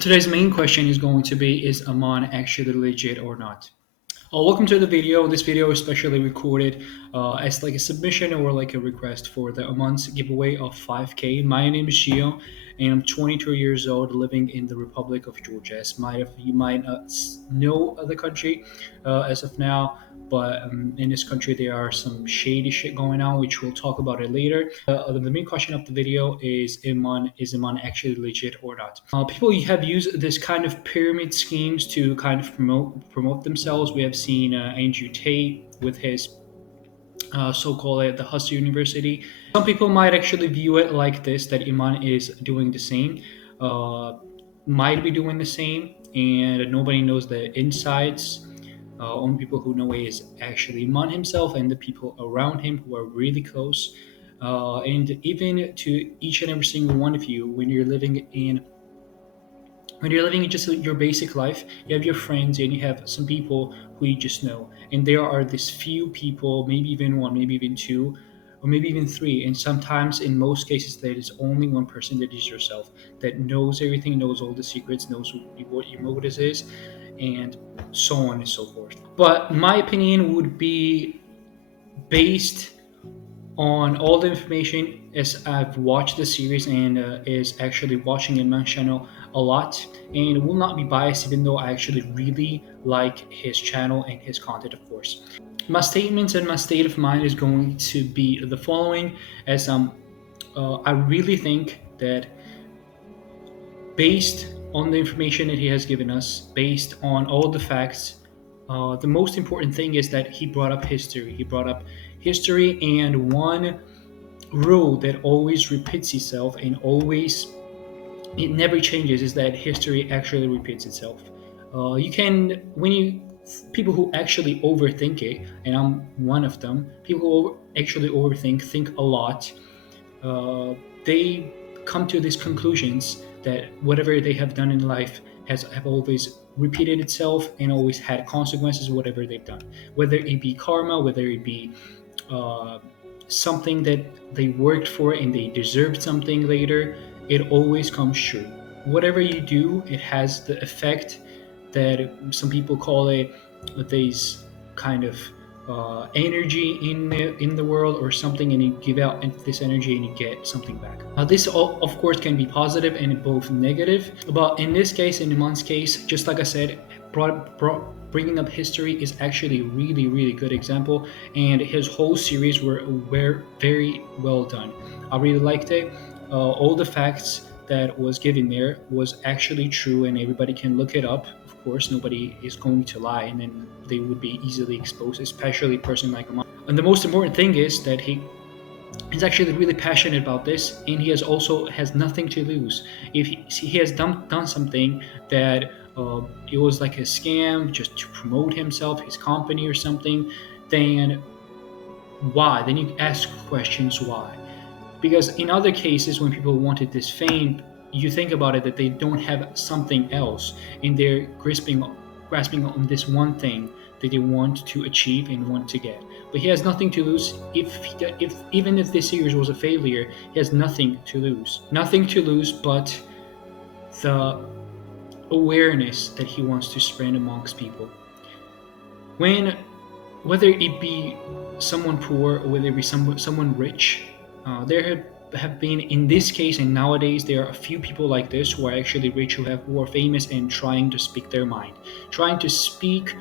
Today's main question is going to be, is Iman actually legit or not? Welcome to the video. This video is specially recorded as like a submission or like a request for the Iman's giveaway of 5K. My name is Gio, and I'm 22 years old, living in the Republic of Georgia. As you might not know the country as of now, but in this country there are some shady shit going on, which we'll talk about it later. The main question of the video is Iman actually legit or not? People have used this kind of pyramid schemes to kind of promote themselves. We have seen Andrew Tate with his so-called the Hustle University. Some people might actually view it like this: that Iman is doing the same, uh, might be doing the same, and nobody knows the insides. Only people who know it is actually Iman himself and the people around him who are really close. And even to each and every single one of you, when you're living just your basic life, you have your friends and you have some people who you just know, and there are these few people, maybe even one, maybe even two, or maybe even three, and sometimes in most cases there is only one person, that is yourself, that knows everything, knows all the secrets, knows what your motives is, and so on and so forth. But my opinion would be based on all the information, as I've watched the series and is actually watching Iman channel a lot, and will not be biased, even though I actually really like his channel and his content, of course. My statements and my state of mind is going to be the following: as I really think that based on the information that he has given us, based on all the facts, the most important thing is that he brought up history. He brought up history, and one rule that always repeats itself and always it never changes is that history actually repeats itself. You can when you People who actually overthink it, and I'm one of them. People who actually overthink, think a lot. Uh, they come to these conclusions that whatever they have done in life has have always repeated itself and always had consequences. Whatever they've done, whether it be karma, whether it be uh, something that they worked for and they deserved something later, it always comes true. Whatever you do, it has the effect that some people call it these kind of energy in the world or something, and you give out this energy and you get something back. This of course can be positive and both negative, but in this case, in Iman's case, just like I said, bringing up history is actually a really really good example, and his whole series were very well done. I really liked it. All the facts that was given there was actually true, and everybody can look it up. Of course, nobody is going to lie, and then they would be easily exposed, especially a person like Aman. And the most important thing is that he's actually really passionate about this, and he has nothing to lose. If he has done something that it was like a scam just to promote himself, his company or something, then why? Then you ask questions why. Because in other cases, when people wanted this fame, you think about it that they don't have something else, and they're grasping on this one thing that they want to achieve and want to get. But he has nothing to lose. If even if this series was a failure, he has nothing to lose. Nothing to lose, but the awareness that he wants to spread amongst people. When whether it be someone poor or whether it be someone rich, there have been, in this case and nowadays, there are a few people like this who are actually rich, who are famous and trying to speak their mind, trying to speak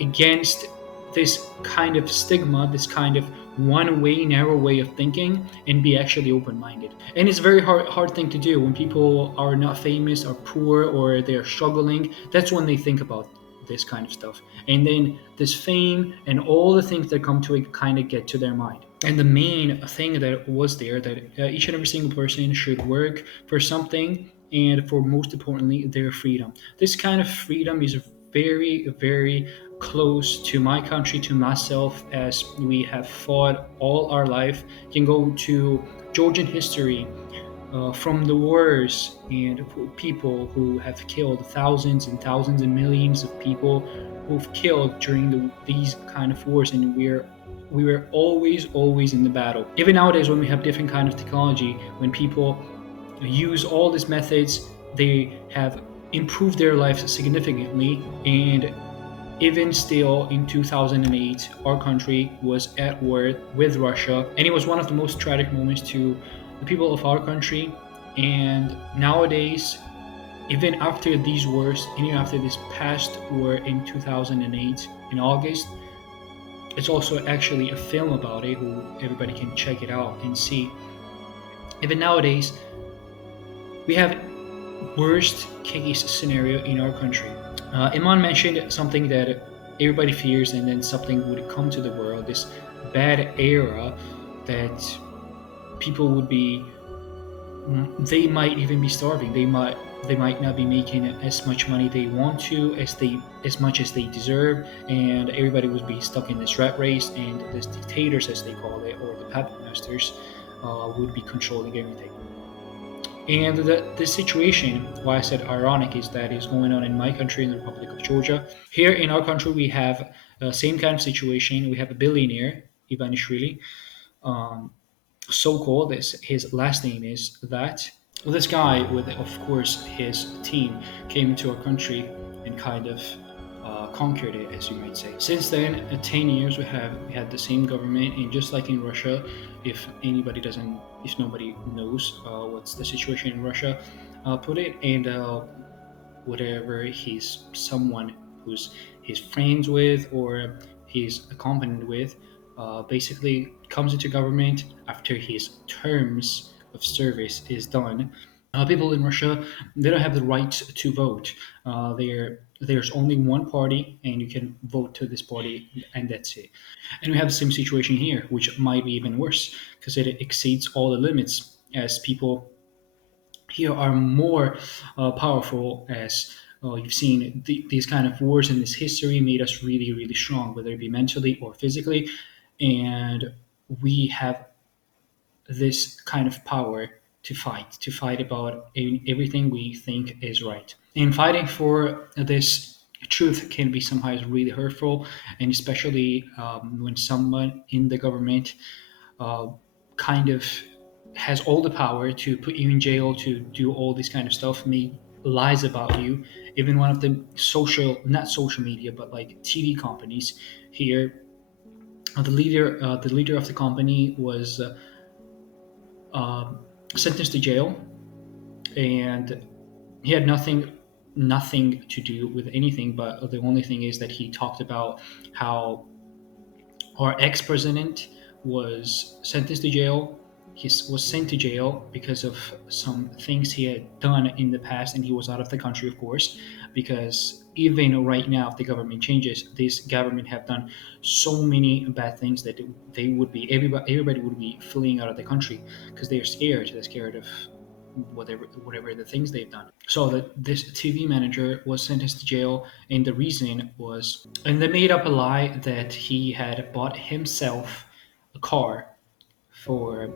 against this kind of stigma, this kind of one way, narrow way of thinking, and be actually open minded. And it's a very hard thing to do when people are not famous or poor or they're struggling. That's when they think about this kind of stuff. And then this fame and all the things that come to it kind of get to their mind. And the main thing that was there, that each and every single person should work for something, and for most importantly, their freedom. This kind of freedom is very, very close to my country, to myself, as we have fought all our life. You can go to Georgian history, from the wars and people who have killed thousands and thousands and millions of people who've killed during these kind of wars, and we were always in the battle. Even nowadays, when we have different kind of technology, when people use all these methods, they have improved their lives significantly. And even still, in 2008, our country was at war with Russia, and it was one of the most tragic moments to the people of our country. And nowadays, even after these wars, even after this past war in 2008 in August, it's also actually a film about it, who everybody can check it out and see. Even nowadays, we have worst case scenario in our country. Iman mentioned something that everybody fears, and then something would come to the world. This bad era that people would be, they might even be starving. They might not be making as much money they want to, as much as they deserve, and everybody would be stuck in this rat race. And these dictators, as they call it, or the puppet masters, would be controlling everything. And the situation, why I said ironic, is that is going on in my country, in the Republic of Georgia. Here in our country, we have the same kind of situation. We have a billionaire, Ivanishvili, um, so-called. His last name is that. Well, this guy, with of course his team, came into our country and kind of conquered it, as you might say. Since then, 10 years, we had the same government, and just like in Russia, if nobody knows what's the situation in Russia, put it and whatever he's someone who's he's friends with or he's accompanied with, basically comes into government after his terms of service is done. People in Russia, they don't have the right to vote. There's only one party, and you can vote to this party, and that's it. And we have the same situation here, which might be even worse because it exceeds all the limits, as people here are more powerful. As you've seen, these kind of wars in this history made us really, really strong, whether it be mentally or physically, and we have this kind of power to fight about everything we think is right. And fighting for this truth can be sometimes really hurtful, and especially when someone in the government uh, kind of has all the power to put you in jail, to do all this kind of stuff, make lies about you. Even one of the not social media, but like TV companies here, the leader of the company was sentenced to jail, and he had nothing to do with anything. But the only thing is that he talked about how our ex-president was sentenced to jail. He was sent to jail because of some things he had done in the past, and he was out of the country, of course, because even right now, if the government changes, this government have done so many bad things that they would be everybody would be fleeing out of the country because they're scared. They're scared of whatever the things they've done. So that this TV manager was sentenced to jail, and the reason was, and they made up a lie that he had bought himself a car for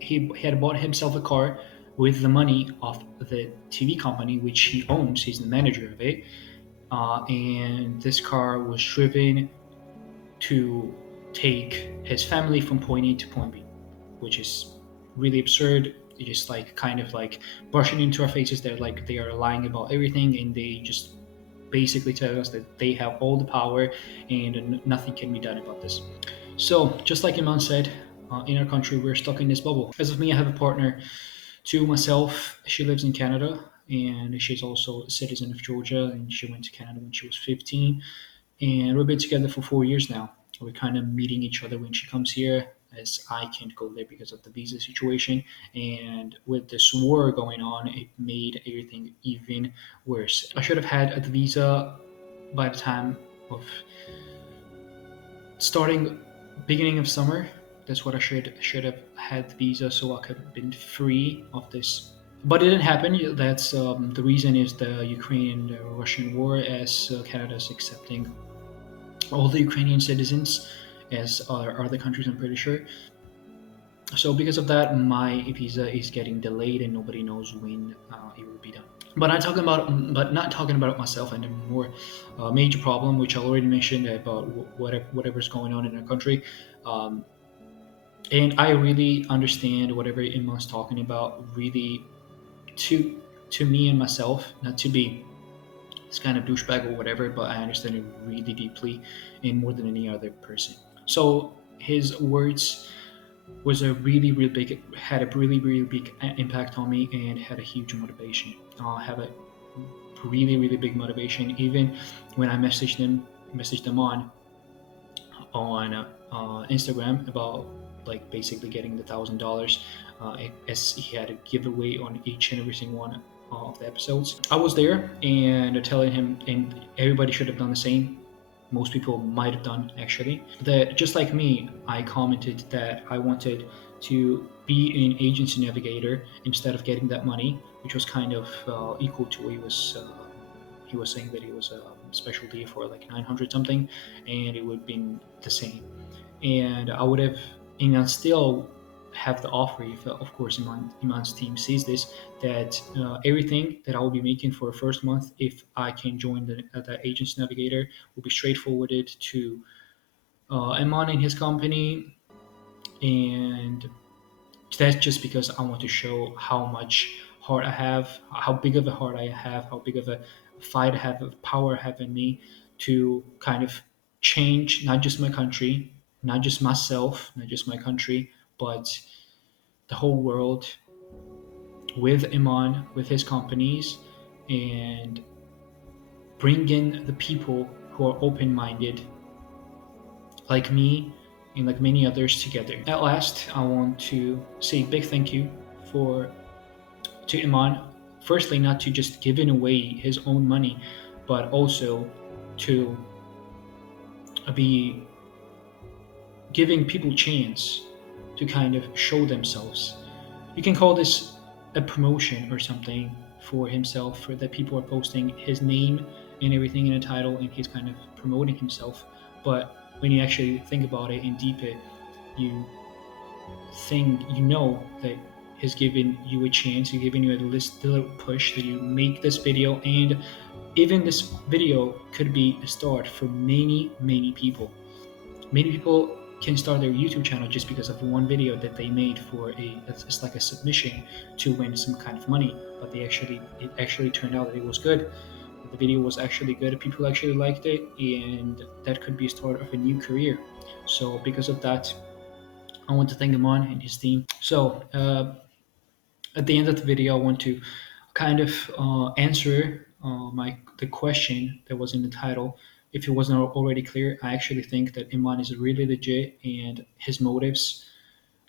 he had bought himself a car with the money of the TV company which he owns. He's the manager of it, and this car was driven to take his family from point A to point B, which is really absurd. It's just like kind of like brushing into our faces. They're like they are lying about everything, and they just basically tell us that they have all the power and nothing can be done about this. So, just like Iman said, in our country, we're stuck in this bubble. As of me, I have a partner. To myself, she lives in Canada, and she's also a citizen of Georgia, and she went to Canada when she was 15. And we've been together for 4 years now. We're kind of meeting each other when she comes here, as I can't go there because of the visa situation. And with this war going on, it made everything even worse. I should have had the visa by the time of starting beginning of summer. That's what I should have had the visa, so I could have been free of this. But it didn't happen. That's the reason is the Ukrainian-Russian war, as Canada is accepting all the Ukrainian citizens, as are other countries, I'm pretty sure. So because of that, my visa is getting delayed, and nobody knows when it will be done. But not talking about myself, and a more major problem, which I already mentioned about whatever's going on in our country. Um, and I really understand whatever Iman's talking about. Really, to to me and myself, not to be this kind of douchebag or whatever, but I understand it really deeply and more than any other person. So his words was a really, really big, had a really, really big impact on me and had a huge motivation. Have a really, really big motivation. Even when I messaged them on Instagram about like basically getting the $1,000, as he had a giveaway on each and every single one of the episodes. I was there and telling him, and everybody should have done the same. Most people might have done actually. That just like me, I commented that I wanted to be an agency navigator instead of getting that money, which was kind of equal to what he was saying that it was a special deal for like 900 something, and it would have been the same. And I would have, and I still have the offer if, of course, Iman's team sees this, that everything that I will be making for the first month, if I can join the Agents Navigator, will be straightforwarded to Iman and his company. And that's just because I want to show how much heart I have, how big of a heart I have, how big of a fight I have, of power I have in me to kind of change not just my country, not just myself, not just my country, but the whole world with Iman, with his companies, and bring in the people who are open minded, like me and like many others together. At last, I want to say a big thank you for to Iman, firstly, not to just giving away his own money, but also to be giving people chance to kind of show themselves. You can call this a promotion or something for himself, for that people are posting his name and everything in a title, and he's kind of promoting himself. But when you actually think about it and deep it, you thing you know that has given you a chance, he's giving you a little push that you make this video, and even this video could be a start for many, many people. Many people can start their YouTube channel just because of one video that they made for it's like a submission to win some kind of money, but it actually turned out that it was good. The video was actually good, people actually liked it, and that could be a start of a new career. So because of that, I want to thank Iman and his team. So at the end of the video, I want to kind of answer my the question that was in the title. If it wasn't already clear, I actually think that Iman is really legit, and his motives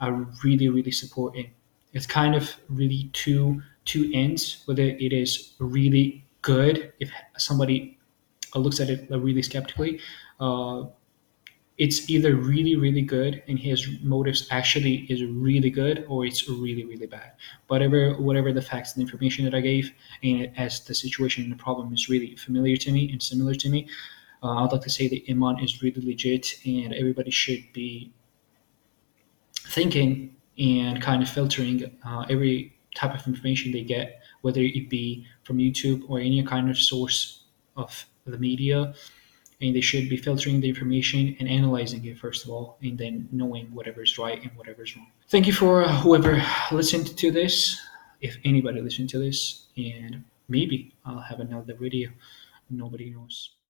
are really, really supporting. It's kind of really two ends. Whether it is really good, if somebody looks at it really skeptically, uh, it's either really, really good and his motives actually is really good, or it's really, really bad. Whatever the facts and information that I gave, and as the situation and the problem is really familiar to me and similar to me, I'd like to say that Iman is really legit, and everybody should be thinking and kind of filtering every type of information they get, whether it be from YouTube or any kind of source of the media, and they should be filtering the information and analyzing it first of all, and then knowing whatever is right and whatever is wrong. Thank you for whoever listened to this, if anybody listened to this, and maybe I'll have another video. Nobody knows.